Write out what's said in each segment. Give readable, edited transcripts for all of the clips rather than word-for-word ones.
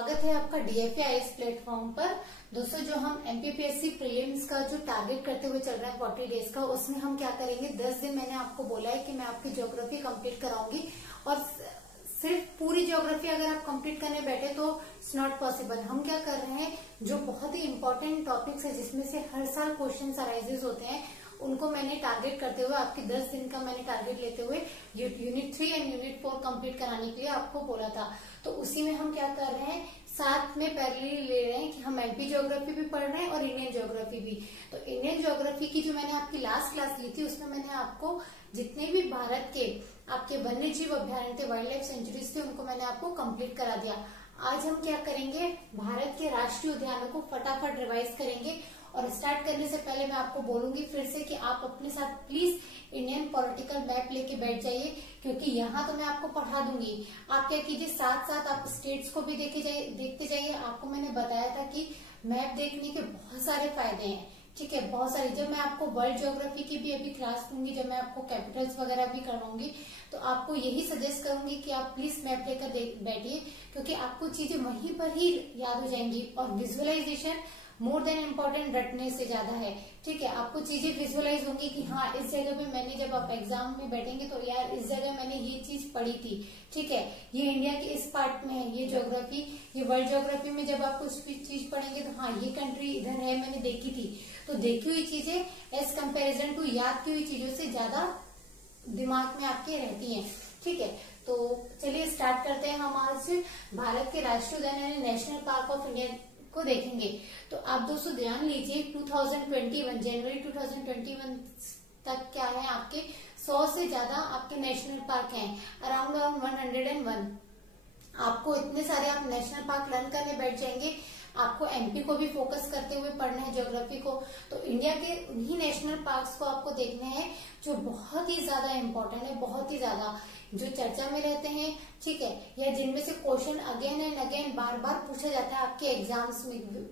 स्वागत है आपका DFA प्लेटफॉर्म पर। दोस्तों, जो हम MPPSC प्रीलिम्स का जो टारगेट करते हुए चल रहा है 40 डेज का, उसमें हम क्या करेंगे, 10 दिन मैंने आपको बोला है कि मैं आपकी ज्योग्राफी कंप्लीट कराऊंगी। और सिर्फ पूरी ज्योग्राफी अगर आप कंप्लीट करने बैठे तो इट्स नॉट पॉसिबल। हम क्या कर रहे हैं, जो बहुत ही इंपॉर्टेंट टॉपिक्स है जिसमें से हर साल क्वेश्चन अराइजेस होते हैं, उनको मैंने टारगेट करते हुए आपकी 10 दिन का मैंने टारगेट लेते हुए यूनिट 3 एंड यूनिट 4 कंप्लीट कराने के लिए आपको बोला था। तो उसी में हम क्या कर रहे हैं, साथ में पैरेलली ले रहे हैं कि हम MP ज्योग्राफी भी पढ़ रहे हैं और इंडियन ज्योग्राफी भी। तो इंडियन ज्योग्राफी की जो मैंने आपकी लास्ट क्लास ली थी, उसमें मैंने आपको जितने भी भारत के आपके वन्य जीव अभ्यारण्य थे, वाइल्ड लाइफ सेंचुरीज थे, उनको मैंने आपको कंप्लीट करा दिया। आज हम क्या करेंगे, भारत के राष्ट्रीय उद्यानों को फटाफट रिवाइज करेंगे। और स्टार्ट करने से पहले मैं आपको बोलूंगी फिर से कि आप अपने साथ प्लीज इंडियन पॉलिटिकल मैप लेके बैठ जाइए, क्योंकि यहाँ तो मैं आपको पढ़ा दूंगी। आप क्या कीजिए, साथ साथ आप स्टेट्स को भी देखते जाइए। आपको मैंने बताया था कि मैप देखने के बहुत सारे फायदे हैं, ठीक है, बहुत सारी। जब मैं आपको वर्ल्ड ज्योग्राफी की भी अभी क्लास दूंगी, जब मैं आपको कैपिटल्स वगैरह भी करवाऊंगी, तो आपको यही सजेस्ट करूंगी कि आप प्लीज मैप लेकर बैठिए, क्योंकि आपको चीजें वहीं पर ही याद हो जाएंगी। और विजुअलाइजेशन मोर देन इम्पोर्टेंट रटने से ज्यादा है, ठीक है। आपको चीजें विजुअलाइज होंगी कि हाँ, इस जगह पे मैंने, जब आप एग्जाम में बैठेंगे तो यार इस जगह मैंने ये चीज पढ़ी थी, ठीक है, ये इंडिया के इस पार्ट में है, ये ज्योग्राफी, ये वर्ल्ड ज्योग्राफी में जब आप कुछ भी चीज पढ़ेंगे तो हाँ, ये कंट्री इधर है, मैंने देखी थी। तो देखी हुई चीजें एज कंपेरिजन टू याद की हुई चीजों से ज्यादा दिमाग में आपके रहती हैं, ठीक है। तो चलिए स्टार्ट करते हैं। हम आज भारत के राष्ट्रीय उद्यान यानी नेशनल पार्क ऑफ इंडिया को देखेंगे। तो आप दोस्तों ध्यान लीजिए, 2021 जनवरी 2021 तक क्या है, आपके 100 से ज्यादा आपके नेशनल पार्क हैं, अराउंड 101। आपको इतने सारे आप नेशनल पार्क लर्न करने बैठ जाएंगे। आपको MP को भी फोकस करते हुए पढ़ना है ज्योग्राफी को। तो इंडिया के उन्हीं नेशनल पार्क्स को आपको देखने हैं जो बहुत ही ज्यादा इम्पोर्टेंट है, बहुत ही ज्यादा, जो चर्चा में रहते हैं, ठीक है, या जिनमें से क्वेश्चन अगेन एंड अगेन बार बार पूछा जाता है आपके एग्जाम्स में,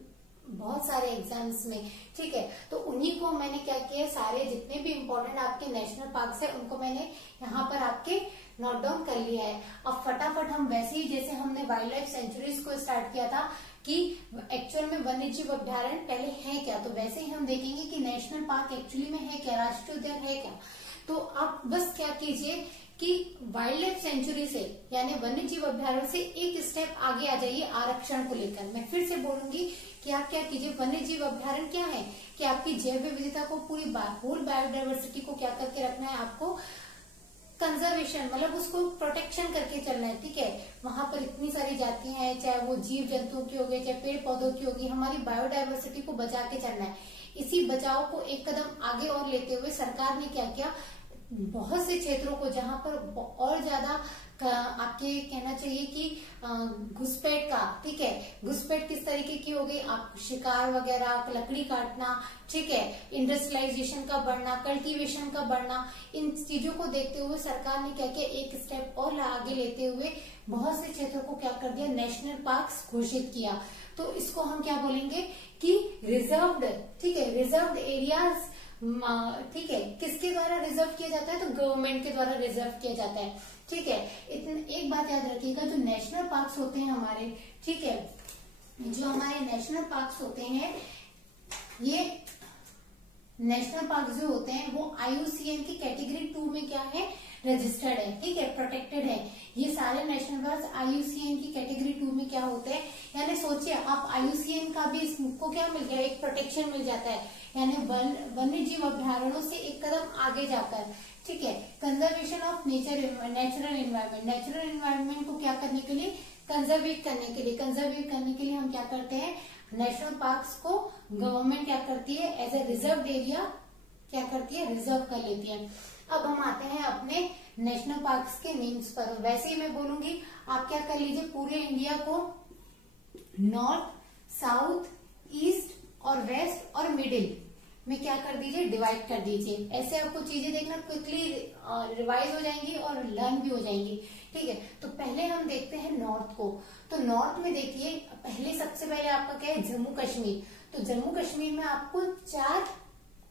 बहुत सारे एग्जाम्स में, ठीक है। तो उन्हीं को मैंने क्या किया, सारे जितने भी इम्पोर्टेंट आपके नेशनल पार्क्स है उनको मैंने यहाँ पर आपके नोट डाउन कर लिया है। अब फटाफट हम वैसे ही जैसे हमने वाइल्ड लाइफ सेंचुरीज को स्टार्ट किया था कि एक्चुअल में वन्य जीव अभ्यारण्य पहले है क्या, तो वैसे ही हम देखेंगे कि नेशनल पार्क एक्चुअली में है क्या, राष्ट्रीय उद्यान है क्या। तो आप बस क्या कीजिए कि वाइल्ड लाइफ सेंचुरी से यानी वन्य जीव अभ्यारण्य से एक स्टेप आगे आ जाइए आरक्षण को लेकर। मैं फिर से बोलूंगी कि आप क्या कीजिए, वन्य जीव अभ्यारण्य क्या है कि आपकी जैव विविधता को, पूरी होल बायोडाइवर्सिटी को क्या करके रखना है, आपको कंजर्वेशन, मतलब उसको प्रोटेक्शन करके चलना है, ठीक है। वहां पर इतनी सारी जातियां हैं, चाहे वो जीव जंतुओं की होगी, चाहे पेड़ पौधों की होगी, हमारी बायोडाइवर्सिटी को बचा के चलना है। इसी बचाव को एक कदम आगे और लेते हुए सरकार ने क्या किया, बहुत से क्षेत्रों को जहां पर और ज्यादा आपके कहना चाहिए कि घुसपैठ का, ठीक है, घुसपैठ किस तरीके की हो गई, आप शिकार वगैरह, लकड़ी काटना, ठीक है, इंडस्ट्रियलाइजेशन का बढ़ना, कल्टीवेशन का बढ़ना, इन चीजों को देखते हुए सरकार ने क्या किया, एक स्टेप और आगे लेते हुए बहुत से क्षेत्रों को क्या कर दिया, नेशनल पार्क्स घोषित किया। तो इसको हम क्या बोलेंगे कि रिजर्व्ड, ठीक है, रिजर्व्ड एरियाज, ठीक है, किसके द्वारा रिजर्व किया जाता है, तो गवर्नमेंट के द्वारा रिजर्व किया जाता है, ठीक है। एक बात याद रखिएगा, जो नेशनल पार्क्स होते हैं हमारे, ठीक है, जो हमारे नेशनल पार्क्स होते हैं, ये नेशनल पार्क जो होते हैं वो IUCN की कैटेगरी 2 में क्या है, रजिस्टर्ड है, ठीक है, प्रोटेक्टेड है। ये सारे नेशनल पार्क IUCN की कैटेगरी 2 में क्या होते हैं, यानी सोचिए आप IUCN का भी इसको क्या मिल गया, एक प्रोटेक्शन मिल जाता है, यानी वन्य जीव अभ्यारण्यों से एक कदम आगे जाकर, ठीक है। Conservation of natural environment, natural environment को क्या करने के लिए, कंजर्वेट करने के लिए हम क्या करते हैं, नेशनल पार्क्स को गवर्नमेंट क्या करती है, एज ए रिजर्व एरिया क्या करती है, रिजर्व कर लेती है। अब हम आते हैं अपने नेशनल पार्क्स के नेम्स पर। वैसे ही मैं बोलूंगी, आप क्या कर लीजिए, पूरे इंडिया को नॉर्थ, साउथ, ईस्ट और वेस्ट और मिडिल में क्या कर दीजिए, डिवाइड कर दीजिए। ऐसे आपको चीजें देखना क्विकली रिवाइज हो जाएंगी और लर्न भी हो जाएंगी, ठीक है। तो पहले हम देखते हैं नॉर्थ को। तो नॉर्थ में देखिए, पहले सबसे पहले आपका क्या है, जम्मू कश्मीर। तो जम्मू कश्मीर में आपको 4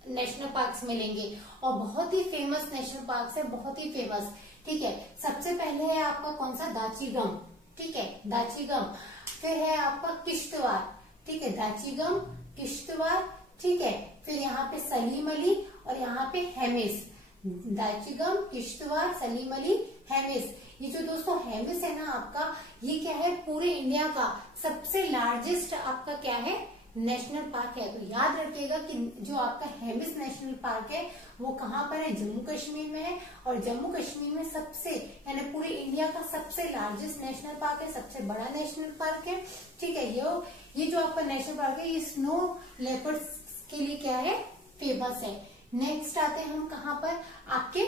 नेशनल पार्क्स मिलेंगे और बहुत ही फेमस नेशनल पार्क्स है, बहुत ही फेमस, ठीक है। सबसे पहले है आपका कौन सा, दाची गम, ठीक है, दाचीगम। फिर है आपका किश्तवाड़, ठीक है, दाचीगम, किश्तवाड़, ठीक है। फिर यहाँ पे सलीम अली और यहाँ पे हेमिस, दाचीगम, किश्तवाड़, सलीम अली, हेमिस। ये जो दोस्तों हेमिस है ना आपका, ये क्या है, पूरे इंडिया का सबसे लार्जेस्ट आपका क्या है, नेशनल पार्क है। तो याद रखिएगा कि जो आपका हेमिस नेशनल पार्क है वो कहाँ पर है, जम्मू कश्मीर में है। और जम्मू कश्मीर में सबसे यानी पूरे इंडिया का सबसे लार्जेस्ट नेशनल पार्क है, सबसे बड़ा नेशनल पार्क है, ठीक है। ये जो आपका नेशनल पार्क है ये स्नो लेपर्ड्स के लिए क्या है, फेमस है। नेक्स्ट आते हैं हम कहाँ पर, आपके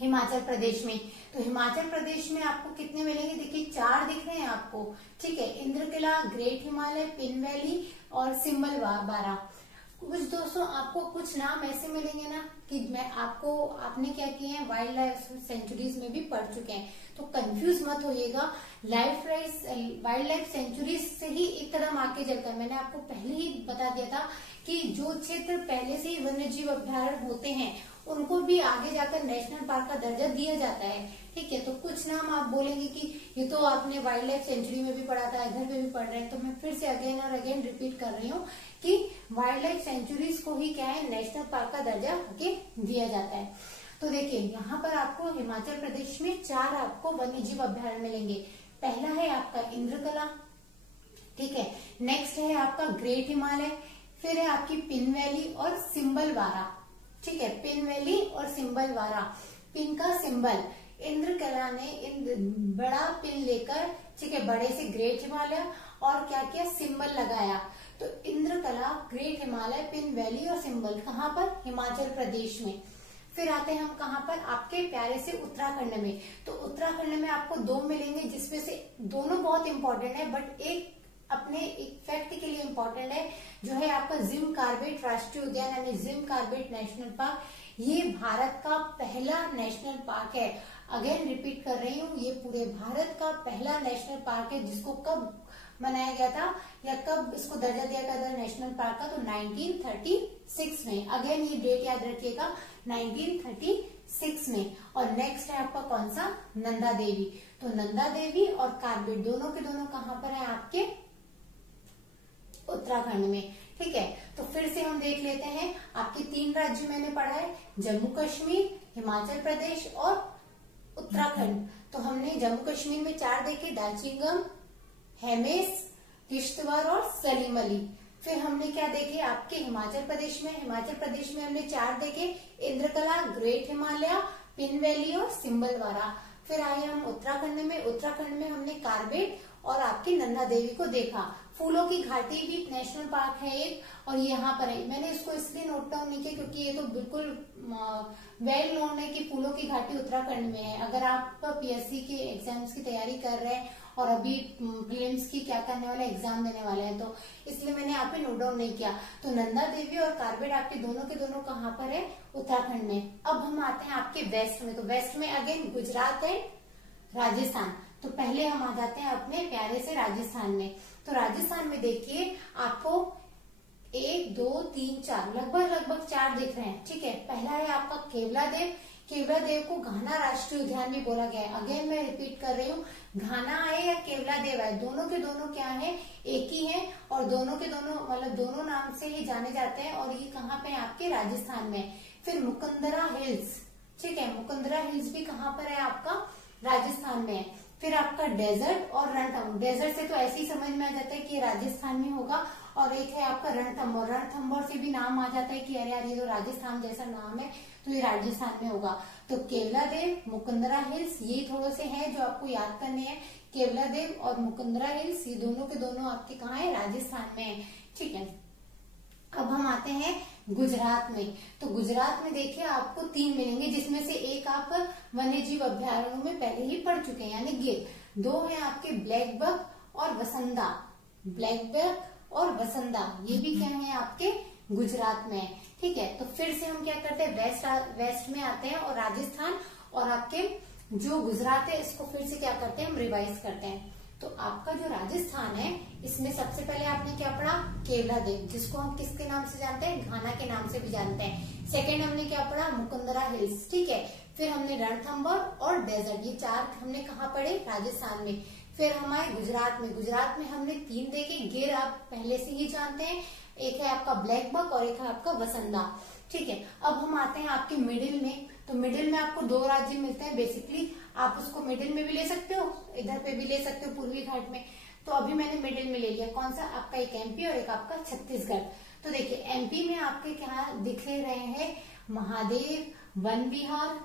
हिमाचल प्रदेश में। तो हिमाचल प्रदेश में आपको कितने मिलेंगे, देखिए 4 दिख रहे हैं आपको, ठीक है, Indrakila, great Himalaya, pin valley और सिम्बल बारा। कुछ दोस्तों आपको कुछ नाम ऐसे मिलेंगे ना कि मैं आपने क्या किए हैं, वाइल्ड लाइफ सेंचुरीज में भी पढ़ चुके हैं, तो कंफ्यूज मत होइएगा। वाइल्ड लाइफ सेंचुरीज से ही एक कदम आगे चलकर मैंने आपको पहले ही बता दिया था कि जो क्षेत्र पहले से ही वन्य जीव अभ्यारण्य होते हैं उनको भी आगे जाकर नेशनल पार्क का दर्जा दिया जाता है, ठीक है। तो कुछ नाम आप बोलेंगे कि ये तो आपने वाइल्ड लाइफ सेंचुरी में भी पढ़ा था, इधर पे भी पढ़ रहे हैं, तो मैं फिर से अगेन और अगेन रिपीट कर रही हूँ कि वाइल्ड लाइफ सेंचुरीज को ही क्या है, नेशनल पार्क का दर्जा आगे दिया जाता है। तो देखिए यहाँ पर आपको हिमाचल प्रदेश में 4 आपको वन्य जीव अभ्यारण्य मिलेंगे। पहला है आपका इंद्रकला, ठीक है, नेक्स्ट है आपका ग्रेट हिमालय, फिर है आपकी पिन वैली और सिम्बल वारा, ठीक है, पिन वैली और सिम्बल वारा। पिन का सिंबल, इंद्रकला ने बड़ा पिन लेकर, ठीक है, बड़े से ग्रेट हिमालय और क्या किया, सिंबल लगाया। तो Indrakala, great Himalaya, pin valley और सिंबल कहाँ पर, हिमाचल प्रदेश में। फिर आते हैं हम कहाँ पर, आपके प्यारे से उत्तराखंड में। तो उत्तराखंड में आपको 2 मिलेंगे जिसमें से दोनों बहुत इंपॉर्टेंट है, बट एक अपने एक फैक्ट के लिए इंपॉर्टेंट है, जो है आपका जिम कार्बेट राष्ट्रीय उद्यान यानी जिम कार्बेट नेशनल पार्क। ये भारत का पहला नेशनल पार्क है। अगेन रिपीट कर रही हूँ, ये पूरे भारत का पहला नेशनल पार्क है, जिसको कब मनाया गया था या कब इसको दर्जा दिया गया था नेशनल पार्क का, तो 1936 में। अगेन ये डेट याद रखिएगा, 1936 में। और नेक्स्ट है आपका कौन सा, नंदा देवी। तो नंदा देवी और कार्बेट दोनों के दोनों कहाँ पर है, आपके उत्तराखंड में, ठीक है। तो फिर से हम देख लेते हैं, आपके 3 राज्य मैंने पढ़ा है, जम्मू कश्मीर, हिमाचल प्रदेश और उत्तराखंड। तो हमने जम्मू कश्मीर में 4 देखे, दार्जिलिंग, हेमिस, किश्तवाड़ और सलीम अली। फिर हमने क्या देखे आपके हिमाचल प्रदेश में, हमने 4 देखे, Indrakala, great Himalaya, pin valley और सिम्बल वारा। फिर आए हम उत्तराखंड में हमने कार्बेट और आपकी नंदा देवी को देखा। फूलों की घाटी भी नेशनल पार्क है एक, और ये यहाँ पर है। मैंने इसको इसलिए नोट डाउन नहीं किया क्योंकि ये तो बिल्कुल वेल नोन है कि फूलों की घाटी उत्तराखंड में है। अगर आप पीएससी के एग्जाम्स की तैयारी कर रहे हैं और अभी प्रीलिम्स की क्या करने वाले, एग्जाम देने वाले हैं, तो इसलिए मैंने यहाँ पे नोट डाउन नहीं किया। तो नंदा देवी और कार्बेट आपके दोनों के दोनों कहाँ पर है, उत्तराखंड में। अब हम आते हैं आपके वेस्ट में। तो वेस्ट में अगेन गुजरात है, राजस्थान। तो पहले हम आ जाते हैं अपने प्यारे से राजस्थान में। तो राजस्थान में देखिए आपको 1 2 3 4 लगभग 4 दिख रहे हैं, ठीक है। पहला है आपका केवला देव को घाना राष्ट्रीय उद्यान भी बोला गया है। अगेन मैं रिपीट कर रही हूँ, घाना आए या केवला देव आए, दोनों के दोनों क्या है, एक ही है, और दोनों के दोनों मतलब दोनों नाम से ही जाने जाते हैं। और ये कहाँ पे है, आपके राजस्थान में। फिर मुकुंदरा हिल्स, ठीक है, मुकुंदरा हिल्स भी कहाँ पर है, आपका राजस्थान में। फिर आपका डेजर्ट और रणथंभौर। डेजर्ट से तो ऐसे ही समझ में आ जाता है कि ये राजस्थान में होगा। और एक है आपका रणथंभौर से भी नाम आ जाता है कि अरे यार ये तो राजस्थान जैसा नाम है, तो ये राजस्थान में होगा। तो केवला देव, मुकुंदरा हिल्स, ये थोड़े से हैं जो आपको याद करने हैं। केवला देव और मुकुंदरा हिल्स ये दोनों के दोनों आपके कहाँ है, राजस्थान में है, ठीक है। अब हम आते हैं गुजरात में। तो गुजरात में देखिए आपको 3 मिलेंगे, जिसमें से एक आप वन्य जीव अभ्यारण्यों में पहले ही पढ़ चुके हैं यानी गिर। 2 है आपके ब्लैक बक और वसंदा, ये भी क्या है आपके गुजरात में, ठीक है। तो फिर से हम क्या करते हैं, वेस्ट में आते हैं और राजस्थान और आपके जो गुजरात है इसको फिर से क्या करते हैं, हम रिवाइज करते हैं। तो आपका जो राजस्थान है इसमें सबसे पहले आपने क्या पढ़ा, केवला देव, जिसको हम किसके नाम से जानते हैं, घाना के नाम से भी जानते हैं। सेकंड हमने क्या पढ़ा, मुकुंदरा हिल्स, ठीक है। फिर हमने रणथंभौर और डेजर्ट, ये 4 हमने कहाँ पढ़े, राजस्थान में। फिर हमारे गुजरात में हमने 3 देखे। गिर आप पहले से ही जानते हैं, एक है आपका ब्लैक बक और एक है आपका वसंदा। ठीक है, अब हम आते हैं आपके मिडिल में। तो मिडिल में आपको 2 राज्य मिलते हैं बेसिकली, आप उसको मिडिल में भी ले सकते हो, इधर पे भी ले सकते हो पूर्वी घाट में। तो अभी मैंने मिडिल में ले लिया, कौन सा आपका, एक एमपी और एक आपका छत्तीसगढ़। तो देखिए एमपी में आपके क्या दिख रहे हैं, महादेव, वन विहार,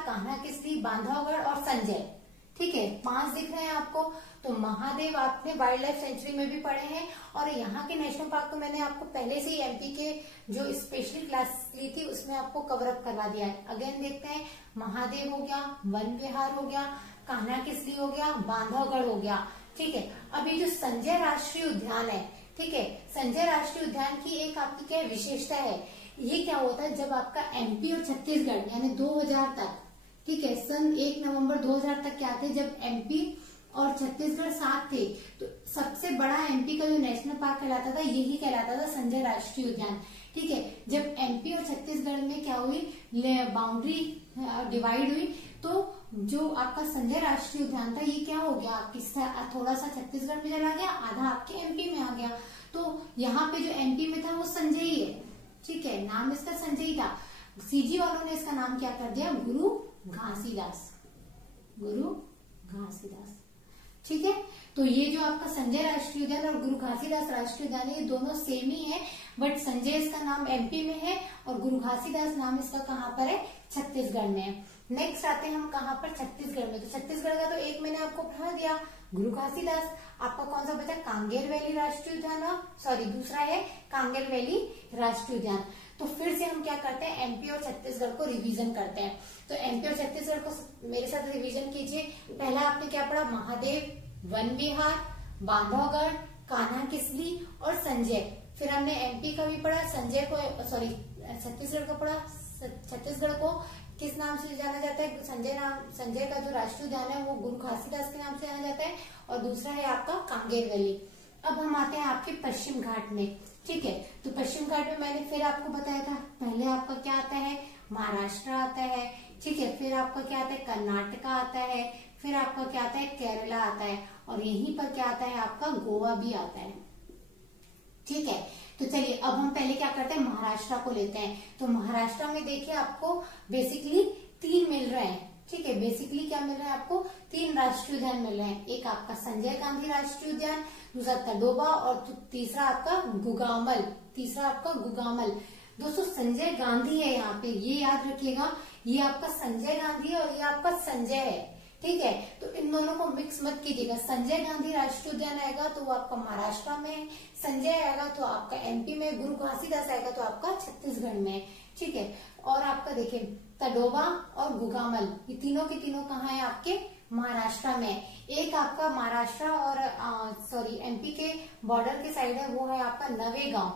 कान्हा किसली, बांधवगढ़ और संजय। ठीक है, 5 दिख रहे हैं आपको। तो महादेव आपने वाइल्ड लाइफ सेंचुरी में भी पढ़े हैं, और यहाँ के नेशनल पार्क तो मैंने आपको पहले से ही एमपी के जो स्पेशली क्लास ली थी उसमें आपको कवर अप करवा दिया है। अगेन देखते हैं, महादेव हो गया, वन विहार हो गया, कान्हा किसली हो गया, बांधवगढ़ हो गया। ठीक है, अभी जो संजय राष्ट्रीय उद्यान है, ठीक है, संजय राष्ट्रीय उद्यान की एक आपकी क्या विशेषता है, ये क्या होता है, जब आपका एमपी और छत्तीसगढ़ यानी 2000 तक, ठीक है, सन 1 नवंबर 2000 तक क्या थे, जब एमपी और छत्तीसगढ़ साथ थे, तो सबसे बड़ा एमपी का जो नेशनल पार्क कहलाता था यही कहलाता था संजय राष्ट्रीय उद्यान। ठीक है, जब एमपी और छत्तीसगढ़ में क्या हुई, बाउंड्री डिवाइड हुई, तो जो आपका संजय राष्ट्रीय उद्यान था ये क्या हो गया, किसका थोड़ा सा छत्तीसगढ़ में चला गया, आधा आपके एमपी में आ गया। तो यहाँ पे जो एमपी में था वो संजय ही है। ठीक है, नाम इसका संजय ही था। सीजी वालों ने इसका नाम क्या कर दिया, गुरु घासीदास। ठीक है, तो ये जो आपका संजय राष्ट्रीय उद्यान और गुरु घासीदास राष्ट्रीय उद्यान है, ये दोनों सेम ही है, बट संजय इसका नाम एमपी में है और गुरु घासीदास नाम इसका कहाँ पर है, छत्तीसगढ़ में है। नेक्स्ट आते हैं हम कहाँ पर, छत्तीसगढ़ में। तो छत्तीसगढ़ का तो एक मैंने आपको पढ़ा दिया, गुरु घासीदास। आपका कौन सा बचा, कांगेर वैली राष्ट्रीय उद्यान, सॉरी दूसरा है कांगेर वैली राष्ट्रीय उद्यान। तो फिर से हम क्या करते हैं, एमपी और छत्तीसगढ़ को रिवीजन करते हैं। तो एमपी और छत्तीसगढ़ को मेरे साथ रिवीजन कीजिए। पहला आपने क्या पढ़ा, महादेव, वन विहार, बांधवगढ़, कान्हा किसली और संजय। फिर हमने एमपी का भी पढ़ा, संजय को सॉरी छत्तीसगढ़ का पढ़ा, छत्तीसगढ़ को किस नाम से जाना जाता है, संजय का जो राष्ट्रीय उद्यान है वो गुरु घासीदास के नाम से जाना जाता है, और दूसरा है आपका कांगेर वैली। अब हम आते हैं आपके पश्चिम घाट में। ठीक है, तो पश्चिम घाट में मैंने फिर आपको बताया था, पहले आपका क्या आता है, महाराष्ट्र आता है। ठीक है, फिर आपका क्या आता है, कर्नाटका आता है, फिर आपका क्या आता है, केरला आता है, और यहीं पर क्या आता है आपका, गोवा भी आता है। ठीक है, तो चलिए अब हम पहले क्या करते हैं, महाराष्ट्र को लेते हैं। तो महाराष्ट्र में देखिए आपको बेसिकली 3 मिल रहे हैं। ठीक है, बेसिकली क्या मिल रहा है आपको, 3 राष्ट्रीय उद्यान मिल रहे हैं। एक आपका संजय गांधी राष्ट्रीय उद्यान, दूसरा तडोबा और तीसरा आपका गुगामल। दोस्तों संजय गांधी है यहाँ पे, ये याद रखिएगा, ये आपका संजय गांधी है और ये आपका संजय है। ठीक है, तो इन दोनों को मिक्स मत कीजिएगा। संजय गांधी राष्ट्रीय उद्यान आएगा तो वो आपका महाराष्ट्र में है, संजय आएगा तो आपका एमपी में, गुरु घासीदास आएगा तो आपका छत्तीसगढ़ में है। ठीक है, और आपका देखिए तडोबा और गुगामल, ये तीनों के तीनों कहाँ है, आपके महाराष्ट्र में। एक आपका महाराष्ट्र और एमपी के बॉर्डर के साइड है, वो है आपका नवेगांव।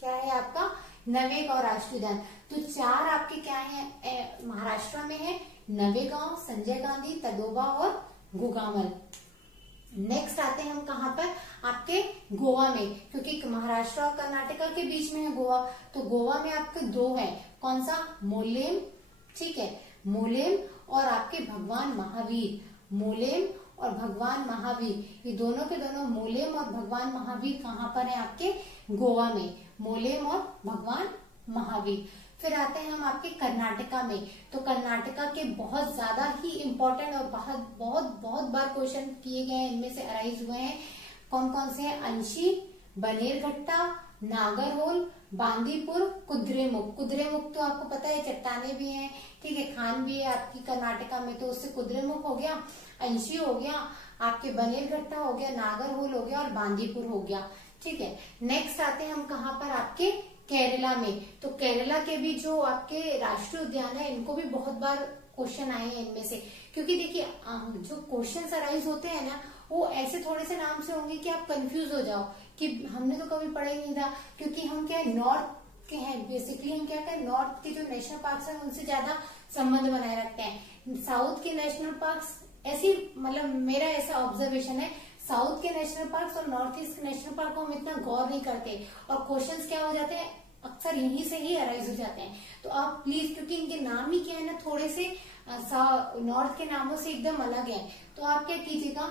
क्या है आपका, नवेगांव राष्ट्रीय उद्यान। तो 4 आपके क्या है, महाराष्ट्र में है, नवेगांव, संजय गांधी, तडोबा और गुगामल। नेक्स्ट आते हैं हम कहाँ पर, आपके गोवा में, क्योंकि महाराष्ट्र और कर्नाटका के बीच में है गोवा। तो गोवा में आपके 2 है, कौन सा, मोलेम। ठीक है, मोलेम और आपके भगवान महावीर, मोलेम और भगवान महावीर, ये दोनों के दोनों, मोलेम और भगवान महावीर कहाँ पर है, आपके गोवा में, मोलेम और भगवान महावीर। फिर आते हैं हम आपके कर्नाटका में। तो कर्नाटका के बहुत ज्यादा ही इम्पोर्टेंट और बहुत बार क्वेश्चन किए गए हैं, इनमें से अराइज हुए हैं। कौन कौन से हैं, अंशी, बनेरघट्टा, नागरहोल, बांदीपुर, कुद्रेमुख। कुद्रेमुख तो आपको पता है चट्टाने भी हैं, ठीक है, खान भी है आपकी कर्नाटका में, तो उससे कुद्रेमुख हो गया, अंशी हो गया, आपके बनेरघट्टा हो गया, नागरहोल हो गया और बांदीपुर हो गया। ठीक है, नेक्स्ट आते हैं हम कहाँ पर, आपके केरला में। तो केरला के भी जो आपके राष्ट्रीय उद्यान है, इनको भी बहुत बार क्वेश्चन आए हैं इनमें से, क्योंकि देखिए जो क्वेश्चन अराइज होते हैं ना, वो ऐसे थोड़े से नाम से होंगे कि आप कंफ्यूज हो जाओ कि हमने तो कभी पढ़ा ही नहीं था, क्योंकि हम क्या नॉर्थ के हैं, बेसिकली हम क्या करें, नॉर्थ के जो नेशनल पार्क है उनसे ज्यादा संबंध बनाए रखते हैं। साउथ के नेशनल पार्क ऐसी, मतलब मेरा ऐसा ऑब्जर्वेशन है, साउथ के नेशनल पार्क और नॉर्थ ईस्ट के नेशनल पार्क को हम इतना गौर नहीं करते, और क्वेश्चंस क्या हो जाते हैं, अक्सर यहीं से ही अराइज हो जाते हैं। तो आप प्लीज, क्योंकि इनके नाम ही क्या है ना, थोड़े से नॉर्थ के नामों से एकदम अलग है, तो आप क्या कीजिएगा,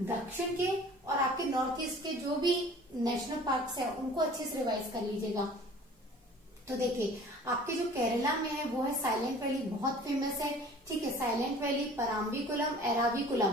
दक्षिण के और आपके नॉर्थ ईस्ट के जो भी नेशनल पार्क्स है उनको अच्छे से रिवाइज कर लीजिएगा। तो देखिए, आपके जो केरला में है वो है साइलेंट वैली, बहुत फेमस है। ठीक है, साइलेंट वैली, पराम्बीकुलम, एराविकुलम।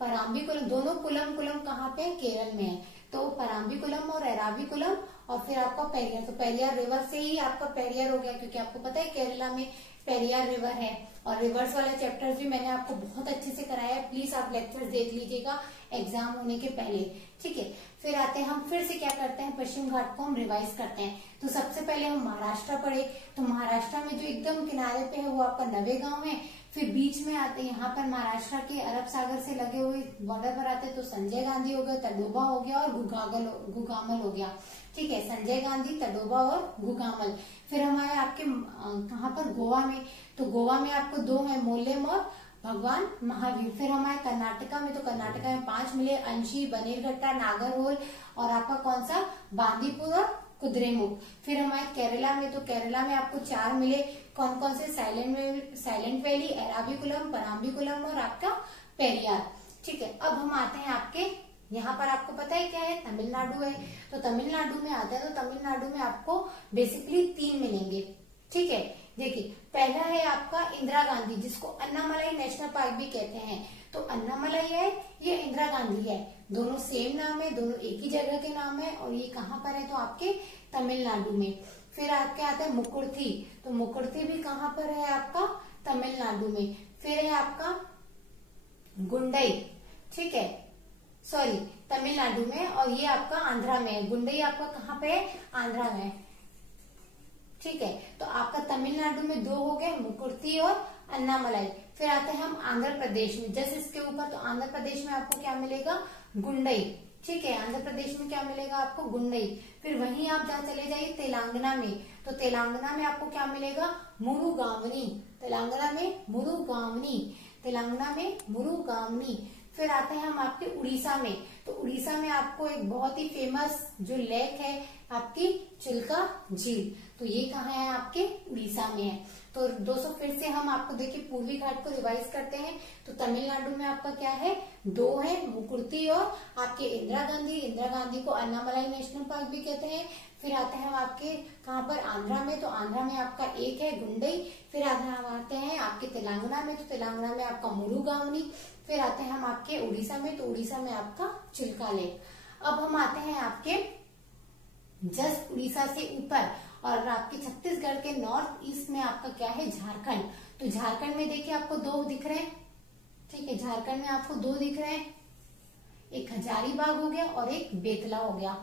पराम्बीकुलम, दोनों कुलम कुलम कहाँ पे, केरल में है। तो पराम्बीकुलम और एराविकुलम, और फिर आपका पेरियार। तो पेरियार रिवर से ही आपका पेरियार हो गया, क्योंकि आपको पता है केरला में पेरियार रिवर है। और रिवर्स वाला चैप्टर्स भी मैंने आपको बहुत अच्छे से कराया है, प्लीज आप लेक्चर्स देख लीजिएगा एग्जाम होने के पहले। ठीक है, फिर आते हैं हम, फिर से क्या करते हैं, पश्चिम घाट को हम रिवाइज करते हैं। तो सबसे पहले हम महाराष्ट्र पढ़े, तो महाराष्ट्र में जो एकदम किनारे पे है वो आपका नवेगांव है। फिर बीच में आते हैं यहाँ पर महाराष्ट्र के अरब सागर से लगे हुए बॉर्डर पर आते हैं, तो संजय गांधी हो गया, तडोबा हो गया और गुगामल हो गया। ठीक है, संजय गांधी, तडोबा और गुगामल। फिर हमारे आपके कहाँ पर, गोवा में। तो गोवा में आपको दो है, मोलेम और भगवान महावीर। फिर हमारे कर्नाटका में, तो कर्नाटका में 5 मिले, अंशी, बनेरघट्टा, नागरहोल और आपका कौन सा, बांदीपुर और कुद्रेमुख। फिर हमारे केरला में, तो केरला में आपको 4 मिले, कौन कौन से, साइलेंट वैली, एराविकुलम, पराम्बीकुलम और आपका पेरियार। ठीक है, अब हम आते हैं आपके यहाँ पर, आपको पता है क्या है, तमिलनाडु है। तो तमिलनाडु में आते हैं, तो तमिलनाडु में आपको बेसिकली 3 मिलेंगे। ठीक है, देखिए, पहला है आपका इंदिरा गांधी, जिसको अन्नामलाई नेशनल पार्क भी कहते हैं। तो अन्नामलाई है, ये इंदिरा गांधी है, दोनों सेम नाम है, दोनों एक ही जगह के नाम है, और ये कहाँ पर है, तो आपके तमिलनाडु में। फिर आपके आता है मुकुर्थी, तो मुकुर्थी भी कहाँ पर है, आपका तमिलनाडु में। फिर है आपका गुंडई, ठीक है, सॉरी, तमिलनाडु में, और ये आपका आंध्रा में है। गुंडई आपका कहाँ पे है, आंध्रा में है। ठीक है, तो आपका तमिलनाडु में 2 हो गए, मुकुर्थी और अन्नामलाई। फिर आते हैं हम आंध्र प्रदेश में, जैसे इसके ऊपर, तो आंध्र प्रदेश में आपको क्या मिलेगा, गुंडई। ठीक है, आंध्र प्रदेश में क्या मिलेगा आपको, गुंडई। फिर वहीं आप जहाँ चले जाइए तेलंगाना में, तो तेलंगाना में आपको क्या मिलेगा, मुरुगावनी। तेलंगाना में मुरुगावनी, तेलंगाना में मुरुगावनी। फिर आते हैं हम आपके उड़ीसा में, तो उड़ीसा में आपको एक बहुत ही फेमस जो लेक है आपकी, चिल्का झील। तो ये कहाँ है, आपके उड़ीसा में है। तो दोस्तों फिर से हम आपको देखिए पूर्वी घाट को रिवाइज करते हैं। तो तमिलनाडु में आपका क्या है, 2 है, मुकुर्थी और आपके इंदिरा गांधी। इंदिरा गांधी को अन्नामलाई नेशनल पार्क भी कहते हैं। फिर आते हैं हम आपके कहाँ पर, आंध्रा में, तो आंध्रा में आपका 1 है, गुंडई। फिर आते हैं आपके तेलंगाना में, तो तेलंगाना में आपका मुरुगावनी। फिर आते हैं हम आपके उड़ीसा में, तो उड़ीसा में आपका चिल्का लेक। अब हम आते हैं आपके जस्ट उड़ीसा से ऊपर, और आपके छत्तीसगढ़ के नॉर्थ ईस्ट में आपका क्या है, झारखंड। तो झारखंड में देखिए आपको 2 दिख रहे हैं। ठीक है, झारखंड में आपको 2 दिख रहे हैं, एक हजारीबाग हो गया और एक बेतला हो गया,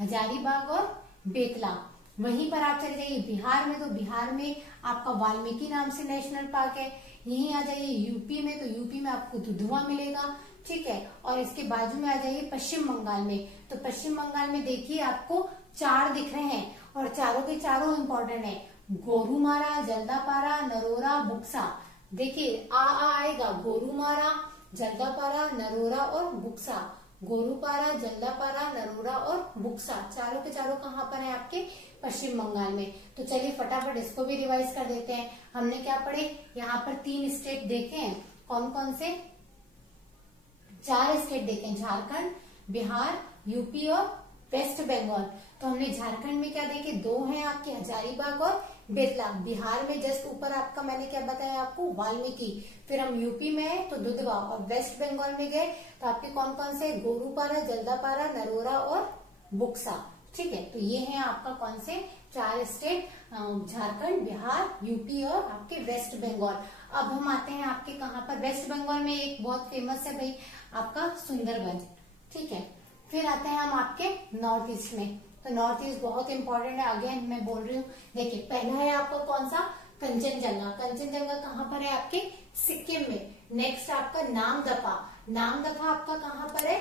हजारीबाग और बेतला। वहीं पर आप चले जाइए बिहार में, तो बिहार में आपका वाल्मीकि नाम से नेशनल पार्क है। यहीं आ जाइए यूपी में, तो यूपी में आपको दुधवा मिलेगा। ठीक है, और इसके बाजू में आ जाइए पश्चिम बंगाल में, तो पश्चिम बंगाल में देखिए आपको 4 दिख रहे हैं, और चारों के चारों इंपॉर्टेंट है, गोरुमारा, जल्दापारा, नरोरा, बुक्सा। देखिए आएगा, गोरुमारा, जल्दापारा, नरोरा और बुक्सा। गोरुपारा, जल्दापारा, नरोरा और बुक्सा, चारों के चारों कहाँ पर है, आपके पश्चिम बंगाल में। तो चलिए फटाफट इसको भी रिवाइज कर देते हैं। हमने क्या पढ़े, यहाँ पर 3 स्टेट देखे हैं, कौन कौन से, 4 स्टेट देखे हैं, झारखंड, बिहार, यूपी और वेस्ट बंगाल। तो हमने झारखंड में क्या देखे, 2 हैं आपके, हजारीबाग और बेतला। बिहार में जस्ट ऊपर आपका मैंने क्या बताया आपको, वाल्मीकि। फिर हम यूपी में है तो दुधवा, और वेस्ट बंगाल में गए तो आपके कौन कौन से, गोरुपारा, जल्दापारा, नरोरा और बुक्सा। ठीक है, तो ये है आपका कौन से 4 स्टेट, झारखंड, बिहार, यूपी और आपके वेस्ट बंगाल। अब हम आते हैं आपके कहाँ पर, वेस्ट बंगाल में एक बहुत फेमस है भाई आपका सुंदरबन। ठीक है, फिर आते हैं हम आपके नॉर्थ ईस्ट में, तो नॉर्थ ईस्ट बहुत इंपॉर्टेंट है, अगेन मैं बोल रही हूँ। देखिए पहला है आपका कौन सा, कंचनजंगा। कंचनजंगा कहाँ पर है, आपके सिक्किम में। नेक्स्ट आपका नामदफा। नामदफा आपका कहाँ पर है,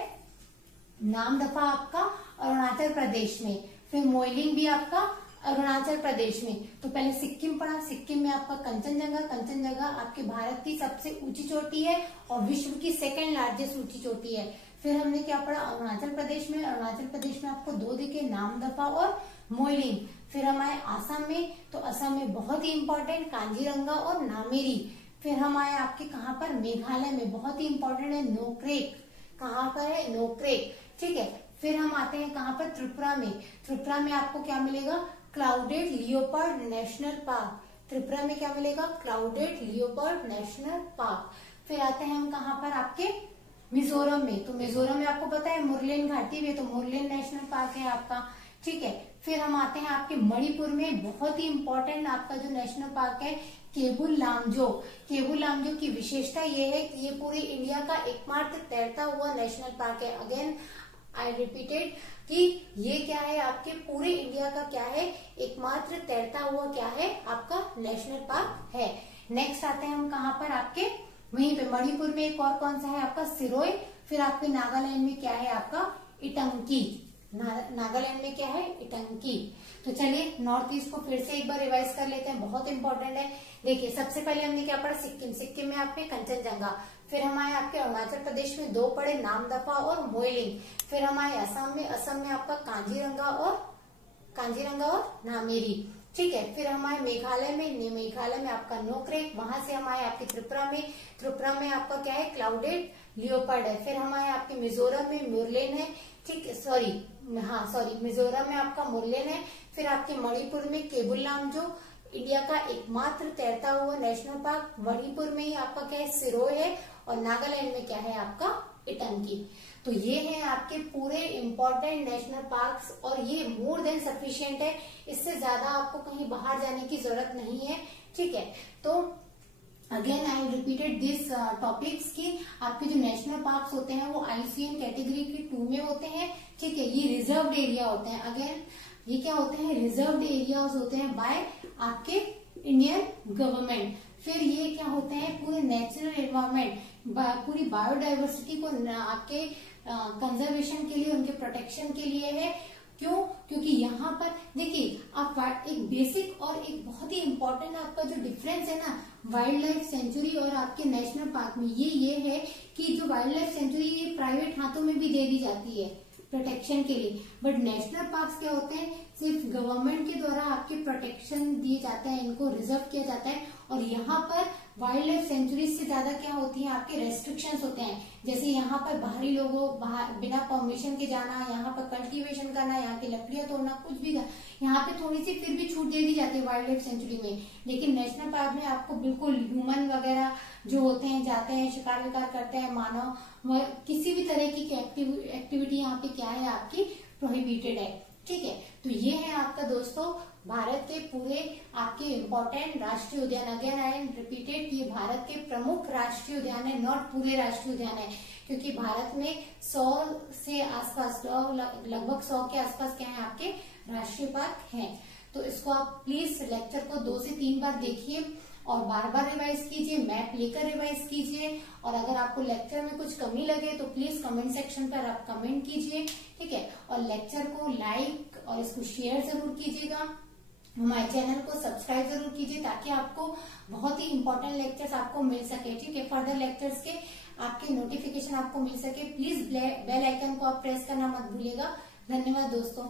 नामदफा आपका अरुणाचल प्रदेश में। फिर मोइलिंग भी आपका अरुणाचल प्रदेश में। तो पहले सिक्किम पढ़ा, सिक्किम में आपका कंचनजंगा। कंचनजंगा आपके भारत की सबसे ऊंची चोटी है और विश्व की 2nd लार्जेस्ट ऊंची चोटी है। फिर हमने क्या पढ़ा, अरुणाचल प्रदेश में। अरुणाचल प्रदेश में आपको 2 दिखे, नामदफा और मोइलिंग। फिर हम आए आसाम में, तो असम में बहुत ही इंपॉर्टेंट कांजीरंगा और नामेरी। फिर हम आए आपके कहाँ पर, मेघालय में, बहुत ही इंपॉर्टेंट है नोक्रेक। कहाँ पर है, नोक्रेक, ठीक है। फिर हम आते हैं कहाँ पर, त्रिपुरा में। त्रिपुरा में आपको क्या मिलेगा, clouded leopard national park. Tripura में क्या मिलेगा, क्लाउडेड लियोपार्ड नेशनल पार्क। फिर आते हैं हम कहाँ पर, आपके मिजोरम में। तो मिजोरम में आपको पता है मुरलेन घाटी में, तो मुरलेन नेशनल पार्क है आपका, ठीक है। फिर हम आते हैं आपके मणिपुर में, बहुत ही इंपॉर्टेंट आपका जो नेशनल पार्क है केबुल लामजो। केबुल लामजो की विशेषता ये है कि ये पूरे इंडिया का एकमात्र तैरता हुआ नेशनल पार्क है। अगेन आई रिपीटेड कि ये क्या है, आपके पूरे इंडिया का क्या है, एकमात्र तैरता हुआ क्या है, आपका नेशनल पार्क है। नेक्स्ट आते हैं हम कहाँ पर, आपके वहीं पे मणिपुर में एक और कौन सा है आपका, सिरोय। फिर आपके नागालैंड में क्या है आपका, इटंकी। नागालैंड में क्या है, इटंकी। तो चलिए नॉर्थ ईस्ट को फिर से एक बार रिवाइज कर लेते हैं, बहुत इंपॉर्टेंट है। देखिए सबसे पहले हमने क्या पढ़ा, सिक्किम। सिक्किम में आपके कंचनजंगा। फिर हम आए आपके अरुणाचल प्रदेश में, दो पढ़े, नामदफा और मोइलिंग। फिर हम आए असम में। असम में आपका कांजीरंगा और नामेरी, ठीक है। फिर हम आए मेघालय में। मेघालय में आपका नोक्रेक। वहां से हम आए आपके त्रिपुरा में। त्रिपुरा में आपका क्या है, क्लाउडेड लियोपार्ड है। फिर हम आए आपके मिजोरम में, मुरलेन है, ठीक है, सॉरी मिजोरम में आपका मुरलेन है। फिर आपके मणिपुर में केबुल लामजो, इंडिया का एकमात्र तैरता हुआ नेशनल पार्क। मणिपुर में ही आपका क्या है, सिरोय है। और नागालैंड में क्या है आपका, इटंकी। तो ये है आपके पूरे इंपॉर्टेंट नेशनल पार्क्स, और ये मोर देन सफिशिएंट है। इससे ज्यादा आपको कहीं बाहर जाने की जरूरत नहीं है, ठीक है। तो again I repeated this topics की आपके जो नेशनल पार्क्स होते हैं वो IUCN कैटेगरी के 2 में होते हैं, ठीक है। ये रिजर्व्ड एरिया होते हैं। अगेन ये क्या होते हैं, रिजर्व्ड एरियाज होते हैं बाय आपके इंडियन गवर्नमेंट। फिर ये क्या होते हैं, पूरे नेचुरल एनवायरमेंट, पूरी बायोडाइवर्सिटी को आपके कंजर्वेशन के लिए, उनके प्रोटेक्शन के लिए है। क्यों, क्योंकि यहाँ पर देखिए आप एक बेसिक और एक बहुत ही इंपॉर्टेंट आपका जो डिफरेंस है ना वाइल्ड लाइफ सेंचुरी और आपके नेशनल पार्क में, ये है कि जो वाइल्ड लाइफ सेंचुरी ये प्राइवेट हाथों में भी दे दी जाती है प्रोटेक्शन के लिए, बट नेशनल पार्क्स क्या होते हैं, सिर्फ गवर्नमेंट के द्वारा आपके प्रोटेक्शन दिए जाते हैं, इनको रिजर्व किया जाता है। और यहाँ पर वाइल्ड लाइफ सेंचुरीज से ज्यादा क्या होती है, आपके रेस्ट्रिक्शंस होते हैं। जैसे यहाँ पर बाहरी लोगों बिना परमिशन के जाना, यहाँ पर कल्टीवेशन करना, यहाँ की लकड़ियां तोड़ना, कुछ भी यहाँ पे थोड़ी सी फिर भी छूट दे दी जाती है वाइल्ड लाइफ सेंचुरी में। लेकिन नेशनल पार्क में आपको बिल्कुल ह्यूमन वगैरह जो होते हैं, जाते हैं, शिकार विकार करते हैं, मानव किसी भी तरह की एक्टिविटी यहाँ पे क्या है, आपकी प्रोहिबिटेड है, ठीक है। तो ये है आपका दोस्तों भारत के पूरे आपके इम्पोर्टेंट राष्ट्रीय उद्यान। अगेन आई रिपीटेड, ये भारत के प्रमुख राष्ट्रीय उद्यान है, नॉट पूरे राष्ट्रीय उद्यान है, क्योंकि भारत में 100 से आसपास, लगभग 100 के आसपास क्या है आपके राष्ट्रीय पार्क हैं। तो इसको आप प्लीज लेक्चर को 2 से 3 बार देखिए और बार बार रिवाइज कीजिए, मैप लेकर रिवाइज कीजिए। और अगर आपको लेक्चर में कुछ कमी लगे तो प्लीज कमेंट सेक्शन पर आप कमेंट कीजिए, ठीक है। और लेक्चर को लाइक और इसको शेयर जरूर कीजिएगा। हमारे चैनल को सब्सक्राइब जरूर कीजिए ताकि आपको बहुत ही इंपॉर्टेंट लेक्चर्स आपको मिल सके, ठीक है। फर्दर लेक्चर्स के आपके नोटिफिकेशन आपको मिल सके। प्लीज बेल आइकन को आप प्रेस करना मत भूलिएगा। धन्यवाद दोस्तों।